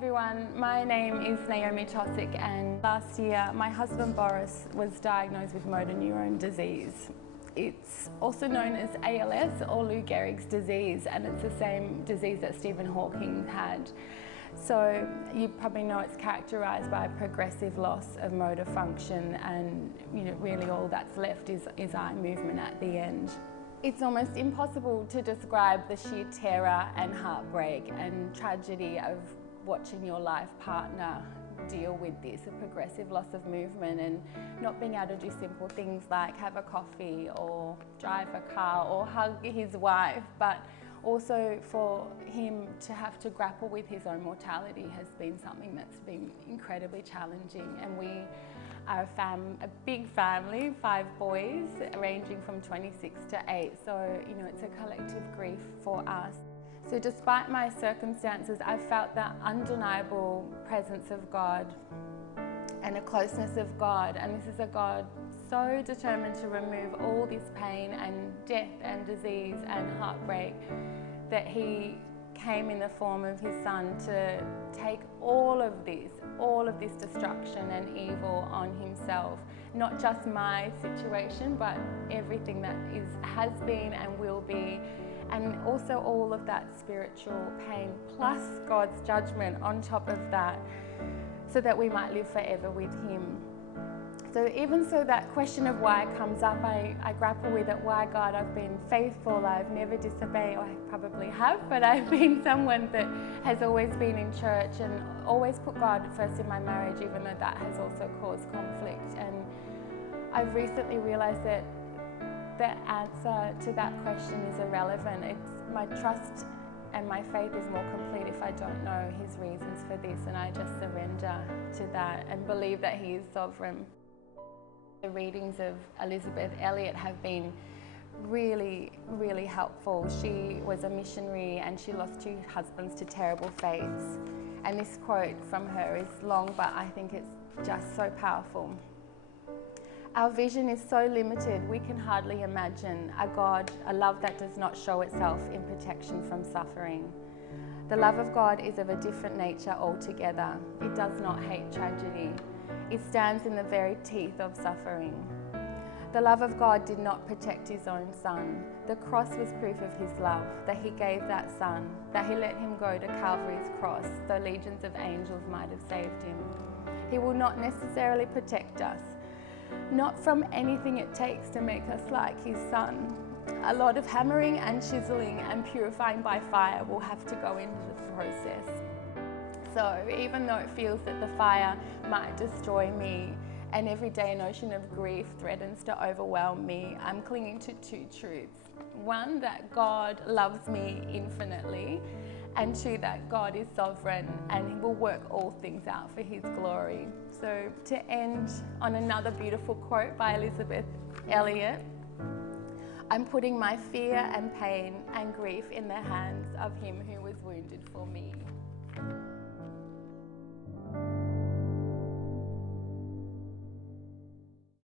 everyone, my name is Naomi and last year my husband Boris was diagnosed with motor neurone disease. It's also known as ALS or Lou Gehrig's disease, and it's the same disease that Stephen Hawking had. So you probably know it's characterised by a progressive loss of motor function, and really all that's left is eye movement at the end. It's almost impossible to describe the sheer terror and heartbreak and tragedy of watching your life partner deal with this, a progressive loss of movement, and not being able to do simple things like have a coffee or drive a car or hug his wife, but also for him to have to grapple with his own mortality has been something that's been incredibly challenging. And we are a big family, 5 boys ranging from 26 to 8, so it's a collective grief for us. So despite my circumstances, I've felt that undeniable presence of God and a closeness of God, and this is a God so determined to remove all this pain and death and disease and heartbreak that He came in the form of His Son to take all of this destruction and evil on Himself. Not just my situation, but everything that has been and will be, and also all of that spiritual pain plus God's judgment on top of that, so that we might live forever with Him. So even so, that question of why comes up, I grapple with it. Why, God? I've been faithful, I've never disobeyed, or I probably have, but I've been someone that has always been in church and always put God first in my marriage, even though that has also caused conflict. And I've recently realised that the answer to that question is irrelevant. My trust and my faith is more complete if I don't know His reasons for this, and I just surrender to that and believe that He is sovereign. The readings of Elizabeth Elliot have been really, really helpful. She was a missionary and she lost 2 husbands to terrible fates. And this quote from her is long, but I think it's just so powerful. Our vision is so limited, we can hardly imagine a God, a love that does not show itself in protection from suffering. The love of God is of a different nature altogether. It does not hate tragedy. It stands in the very teeth of suffering. The love of God did not protect His own Son. The cross was proof of His love, that He gave that Son, that He let Him go to Calvary's cross, so legions of angels might have saved Him. He will not necessarily protect us, not from anything it takes to make us like His Son. A lot of hammering and chiseling and purifying by fire will have to go into the process. So even though it feels that the fire might destroy me and every day an ocean of grief threatens to overwhelm me, I'm clinging to 2 truths. 1, that God loves me infinitely, and 2, that God is sovereign and He will work all things out for His glory. So to end on another beautiful quote by Elizabeth Elliot, I'm putting my fear and pain and grief in the hands of Him who was wounded for me.